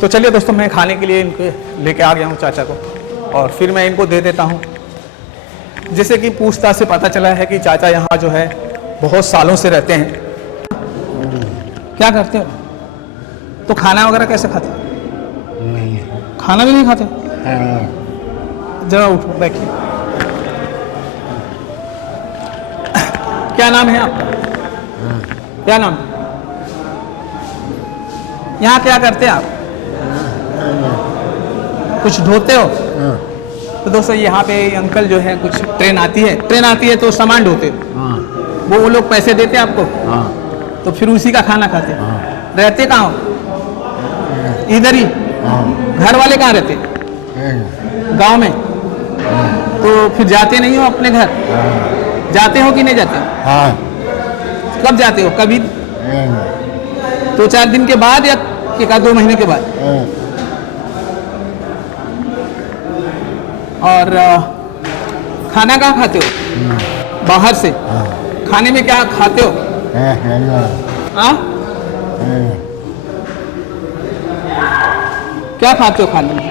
तो चलिए दोस्तों, मैं खाने के लिए इनको लेके आ गया हूँ चाचा को, और फिर मैं इनको दे देता हूँ। जैसे कि पूछताछ से पता चला है कि चाचा यहाँ जो है बहुत सालों से रहते हैं। क्या करते हो? तो खाना वगैरह कैसे खाते? नहीं। खाना भी नहीं खाते? हाँ। जरा उठो, बैठिए। क्या नाम है आपका? क्या नाम? यहाँ क्या करते हैं आप? कुछ ढोते हो? तो दोस्तों यहाँ पे अंकल जो है, कुछ ट्रेन आती है तो सामान ढोते हो। हाँ। वो लोग पैसे देते हैं आपको, हाँ। तो फिर उसी का खाना खाते हैं। हाँ। रहते कहाँ हो? इधर ही? हाँ। घर वाले कहाँ रहते? गांव में? तो फिर जाते नहीं हो अपने घर? जाते हो कि नहीं जाते हो? हाँ। कब जाते हो? कभी 2-4 दिन के बाद या 1-2 महीने के बाद? और खाना कहाँ खाते हो? बाहर से? खाने में क्या खाते हो? हाँ? क्या खाते हो खाने में?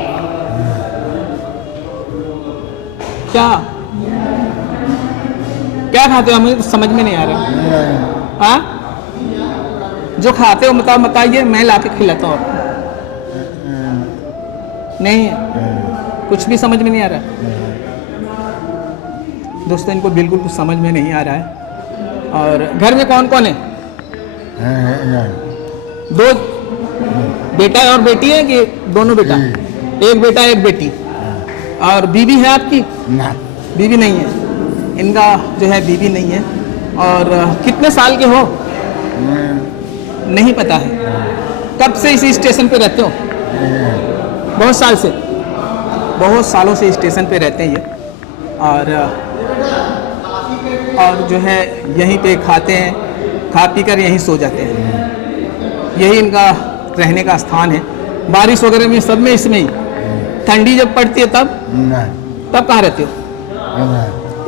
क्या क्या खाते हो? हमें समझ में नहीं आ रहा। हाँ? जो खाते हो बताइए, मैं ला के खिलाता हूँ आपको। नहीं है? कुछ भी समझ में नहीं आ रहा दोस्तों, इनको बिल्कुल कुछ समझ में नहीं आ रहा है। और घर में कौन कौन है? 2 बेटा और बेटी है कि दोनों बेटा? एक बेटा एक बेटी। और बीवी है आपकी? बीवी नहीं है इनका, जो है बीवी नहीं है। और कितने साल के हो? नहीं पता है। कब से इसी स्टेशन पे रहते हो? बहुत साल से? बहुत सालों से स्टेशन पे रहते हैं ये। और जो है यहीं पे खाते हैं, खा पी कर यहीं सो जाते हैं। यही इनका रहने का स्थान है। बारिश वगैरह में सब में इसमें ही। ठंडी जब पड़ती है तब कहाँ रहते हो?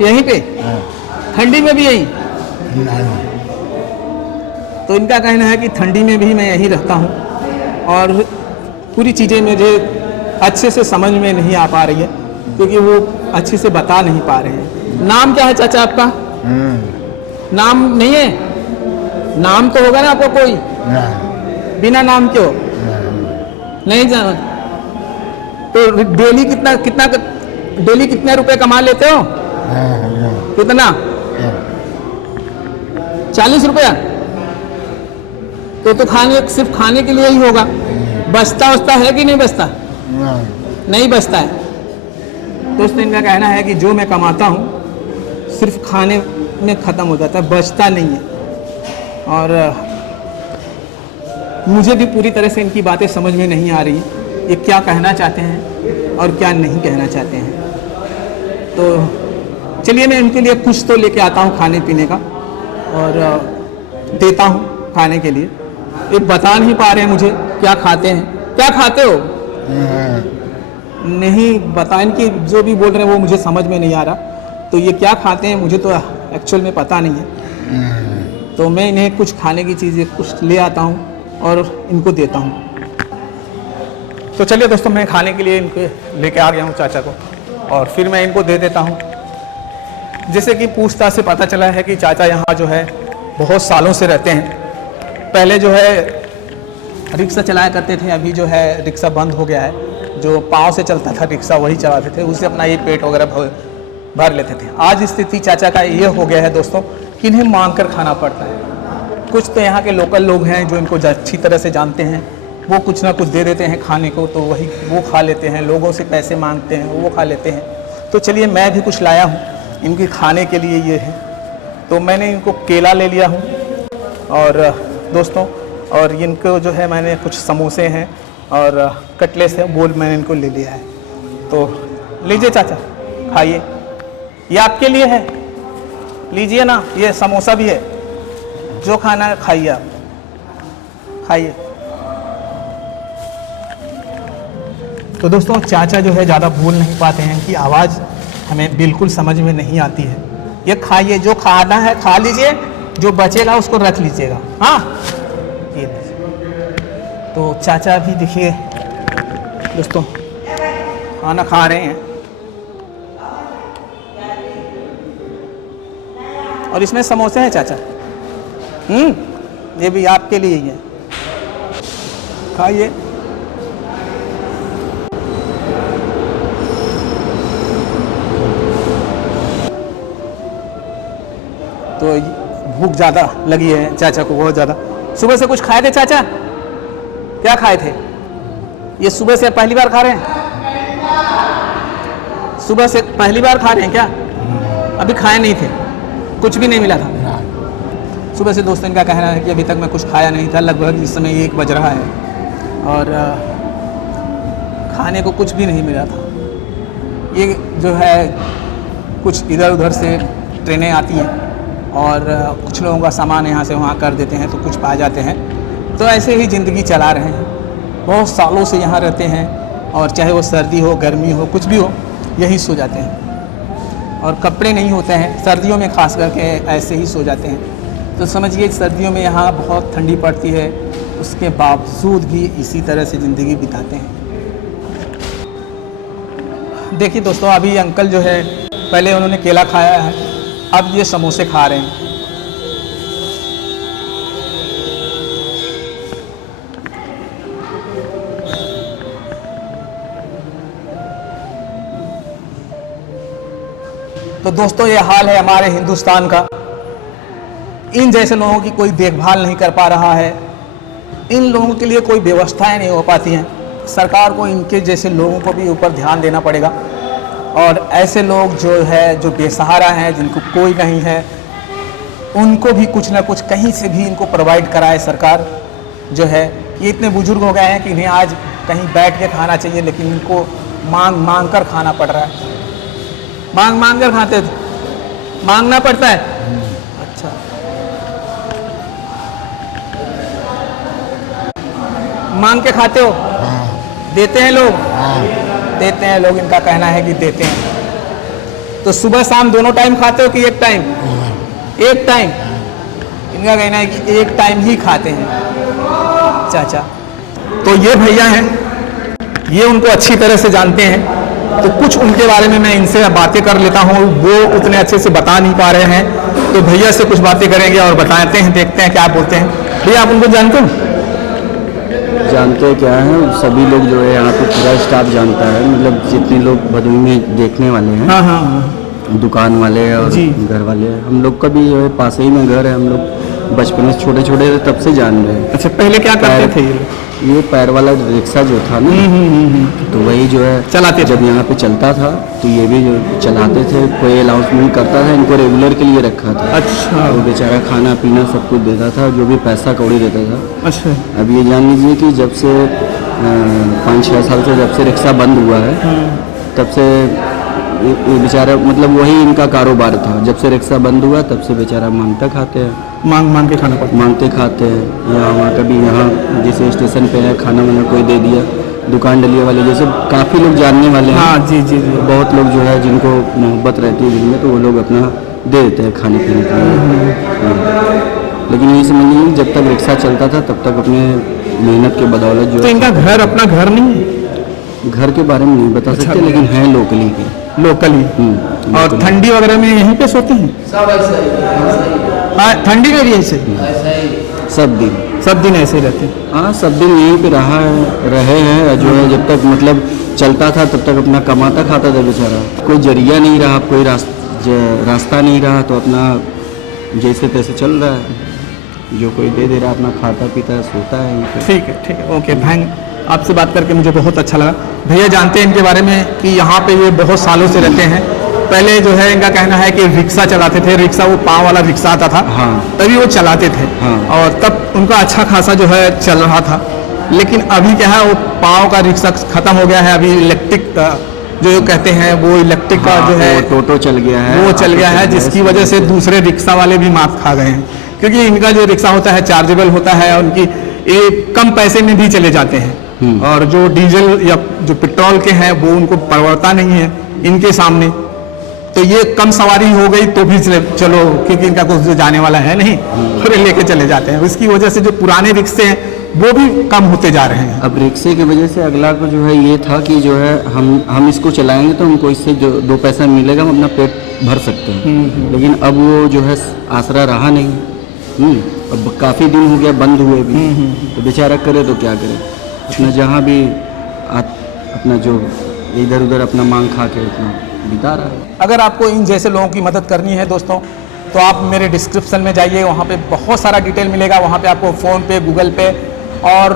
यहीं पे? ठंडी में भी यहीं? तो इनका कहना है कि ठंडी में भी मैं यहीं रहता हूँ, और पूरी चीज़ें मुझे अच्छे से समझ में नहीं आ पा रही है, क्योंकि वो अच्छे से बता नहीं पा रहे हैं। नाम क्या है चाचा आपका? नाम नहीं है? नाम तो होगा ना आपको कोई? बिना नाम क्यों? नहीं जाना? तो डेली कितने रुपए कमा लेते हो? कितना? 40 रुपया? तो सिर्फ खाने के लिए ही होगा। बचता है कि नहीं बचता? नहीं बचता है। दोस्तों इनका कहना है कि जो मैं कमाता हूँ सिर्फ खाने में ख़त्म हो जाता है, बचता नहीं है। और मुझे भी पूरी तरह से इनकी बातें समझ में नहीं आ रही, ये क्या कहना चाहते हैं और क्या नहीं कहना चाहते हैं। तो चलिए, मैं इनके लिए कुछ तो लेके आता हूँ खाने पीने का, और देता हूँ खाने के लिए। ये बता नहीं पा रहे हैं मुझे क्या खाते हैं। क्या खाते हो? नहीं बता, इनकी जो भी बोल रहे हैं वो मुझे समझ में नहीं आ रहा। तो ये क्या खाते हैं मुझे तो एक्चुअल में पता नहीं है। तो मैं इन्हें कुछ खाने की चीज़ें कुछ ले आता हूँ और इनको देता हूँ। तो चलिए दोस्तों, मैं खाने के लिए इनको लेके आ गया हूँ चाचा को, और फिर मैं इनको दे देता हूँ। जैसे कि पूछताछ से पता चला है कि चाचा यहाँ जो है बहुत सालों से रहते हैं। पहले जो है रिक्शा चलाया करते थे, अभी जो है रिक्शा बंद हो गया है। जो पाँव से चलता था रिक्शा वही चलाते थे, उससे अपना ये पेट वगैरह भर लेते थे। आज स्थिति चाचा का ये हो गया है दोस्तों कि इन्हें मांग कर खाना पड़ता है। कुछ तो यहाँ के लोकल लोग हैं जो इनको अच्छी तरह से जानते हैं, वो कुछ ना कुछ दे देते हैं खाने को, तो वो खा लेते हैं। लोगों से पैसे मांगते हैं, वो खा लेते हैं। तो चलिए, मैं भी कुछ लाया हूँ इनके खाने के लिए। ये है, तो मैंने इनको केला ले लिया हूँ, और दोस्तों और इनको जो है मैंने कुछ समोसे हैं और कटलेस है, बोल मैंने इनको ले लिया है। तो लीजिए चाचा, खाइए, ये आपके लिए है, लीजिए ना। ये समोसा भी है, जो खाना है खाइए, आप खाइए। तो दोस्तों चाचा जो है ज़्यादा बोल नहीं पाते हैं कि आवाज़ हमें बिल्कुल समझ में नहीं आती है। ये खाइए, जो खाना है खा लीजिए, जो बचेगा उसको रख लीजिएगा। हाँ, ये तो चाचा भी देखिए दोस्तों खाना खा रहे हैं और इसमें समोसे हैं चाचा। ये भी आपके लिए ही है, खाइए। तो भूख ज़्यादा लगी है चाचा को, बहुत ज़्यादा। सुबह से कुछ खाए थे चाचा? क्या खाए थे? ये सुबह से पहली बार खा रहे हैं? सुबह से पहली बार खा रहे हैं क्या? अभी खाए नहीं थे, कुछ भी नहीं मिला था? सुबह से दोस्तों इनका कहना है कि अभी तक मैं कुछ खाया नहीं था। लगभग इस समय 1 बज रहा है और खाने को कुछ भी नहीं मिला था। ये जो है कुछ इधर उधर से ट्रेनें आती हैं और कुछ लोगों का सामान यहाँ से वहाँ कर देते हैं तो कुछ पा जाते हैं। तो ऐसे ही ज़िंदगी चला रहे हैं। बहुत सालों से यहाँ रहते हैं और चाहे वो सर्दी हो गर्मी हो कुछ भी हो, यही सो जाते हैं। और कपड़े नहीं होते हैं, सर्दियों में खास करके ऐसे ही सो जाते हैं। तो समझिए सर्दियों में यहाँ बहुत ठंडी पड़ती है, उसके बावजूद भी इसी तरह से ज़िंदगी बिताते हैं। देखिए दोस्तों, अभी अंकल जो है पहले उन्होंने केला खाया है, अब ये समोसे खा रहे हैं। तो दोस्तों ये हाल है हमारे हिंदुस्तान का। इन जैसे लोगों की कोई देखभाल नहीं कर पा रहा है, इन लोगों के लिए कोई व्यवस्थाएं नहीं हो पाती हैं। सरकार को इनके जैसे लोगों को भी ऊपर ध्यान देना पड़ेगा और ऐसे लोग जो है जो बेसहारा हैं, जिनको कोई नहीं है, उनको भी कुछ ना कुछ कहीं से भी इनको प्रोवाइड कराए सरकार। जो है ये इतने बुजुर्ग हो गए हैं कि इन्हें आज कहीं बैठ के खाना चाहिए, लेकिन इनको मांग मांग कर खाना पड़ रहा है। मांग मांग कर खाते थे, मांगना पड़ता है। अच्छा, मांग के खाते हो? देते हैं लोग? देते हैं लोग, इनका कहना है कि देते हैं। तो सुबह शाम दोनों टाइम खाते हो कि एक टाइम? एक टाइम। इनका कहना है कि एक टाइम ही खाते हैं चाचा। तो ये भैया हैं, ये उनको अच्छी तरह से जानते हैं, तो कुछ उनके बारे में मैं इनसे बातें कर लेता हूँ। वो उतने अच्छे से बता नहीं पा रहे हैं, तो भैया से कुछ बातें करेंगे और बताते हैं, देखते हैं क्या बोलते हैं। भैया आप उनको जानते हो? जानते क्या हैं, सभी लोग जो है यहाँ पे पूरा स्टाफ जानता है, मतलब जितने लोग भदोही में देखने वाले हैं। हाँ हाँ हाँ। दुकान वाले और घर वाले, हम लोग का भी जो है पास ही में घर है। हम लोग बचपन में छोटे छोटे थे तब से जान रहे हैं। अच्छा, पहले क्या करते थे ये पैर वाला रिक्शा जो था ना, तो वही जो है चलाते जब यहाँ पे चलता था तो ये भी जो चलाते थे। कोई अनाउंसमेंट करता था, इनको रेगुलर के लिए रखा था। अच्छा। वो बेचारा खाना पीना सब कुछ देता था, जो भी पैसा कौड़ी देता था। अच्छा। अब ये जान लीजिए कि जब से 5-6 साल से जब से रिक्शा बंद हुआ है, तब से ये बेचारा, मतलब वही इनका कारोबार था। जब से रिक्शा बंद हुआ तब से बेचारा मांगता खाते हैं, मांग मांग के खाना पड़ता, मांगते खाते हैं। यहाँ वहाँ कभी यहाँ जैसे स्टेशन पे है खाना वाना कोई दे दिया, दुकान डलिया वाले जैसे काफ़ी लोग जानने वाले हैं। हाँ जी जी जी। बहुत लोग जो है जिनको मोहब्बत रहती है दिल में, तो वो लोग अपना दे देते हैं खाने पीने के लिए। लेकिन ये समझिए जब तक रिक्शा चलता था तब तक अपने मेहनत के बदौलत जो। तो इनका घर अपना घर नहीं है? घर के बारे में नहीं बता सकते, लेकिन है लोकली के, लोकली। और ठंडी वगैरह में यहीं पे सोते हैं? हाँ, ठंडी में भी ऐसे सब दिन ऐसे ही रहते हैं। हाँ, सब दिन यहीं पे रहे हैं जो है। जब तक मतलब चलता था तब तक अपना कमाता खाता था बेचारा। कोई जरिया नहीं रहा, कोई रास्ता नहीं रहा, तो अपना जैसे तैसे चल रहा है। जो कोई दे दे रहा अपना खाता पीता है, सोता है। ठीक है, ओके थैंक। आपसे बात करके मुझे बहुत अच्छा लगा। भैया जानते हैं इनके बारे में कि यहाँ पे ये बहुत सालों से रहते हैं। पहले जो है इनका कहना है कि रिक्शा चलाते थे, रिक्शा वो पाँव वाला रिक्शा आता था। हाँ। तभी वो चलाते थे। हाँ। और तब उनका अच्छा खासा जो है चल रहा था। लेकिन अभी क्या है, वो पाँव का रिक्शा खत्म हो गया है। अभी इलेक्ट्रिक जो कहते हैं वो इलेक्ट्रिक का जो है टोटो चल गया है, वो चल गया है, जिसकी वजह से दूसरे रिक्शा वाले भी मात खा गए हैं। क्योंकि इनका जो रिक्शा होता है चार्जेबल होता है, उनकी ये कम पैसे में भी चले जाते हैं। और जो डीजल या जो पेट्रोल के हैं वो उनको परवड़ता नहीं है इनके सामने। तो ये कम सवारी हो गई तो भी चलो, क्योंकि इनका कुछ जाने वाला है नहीं, और लेके चले जाते हैं। इसकी वजह से जो पुराने रिक्शे हैं वो भी कम होते जा रहे हैं। अब रिक्शे की वजह से अगला को जो है ये था कि जो है हम इसको चलाएंगे तो हमको इससे जो 2 पैसा मिलेगा, हम अपना पेट भर सकते हैं। लेकिन अब वो जो है आसरा रहा नहीं। अब काफ़ी दिन हो गया बंद हुए भी, तो बेचारा करे तो क्या करे, अपना जहाँ भी अपना जो इधर उधर अपना मांग खा के अपना बिता रहा है। अगर आपको इन जैसे लोगों की मदद करनी है दोस्तों, तो आप मेरे डिस्क्रिप्शन में जाइए, वहाँ पे बहुत सारा डिटेल मिलेगा। वहाँ पे आपको फ़ोन पे, गूगल पे और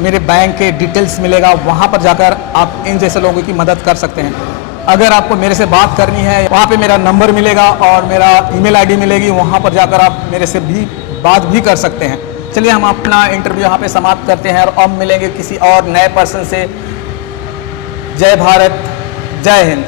मेरे बैंक के डिटेल्स मिलेगा। वहाँ पर जाकर आप इन जैसे लोगों की मदद कर सकते हैं। अगर आपको मेरे से बात करनी है, वहाँ पे मेरा नंबर मिलेगा और मेरा ईमेल आईडी मिलेगी, वहाँ पर जाकर आप मेरे से भी बात भी कर सकते हैं। चलिए हम अपना इंटरव्यू यहाँ पे समाप्त करते हैं और अब मिलेंगे किसी और नए पर्सन से। जय भारत, जय हिंद।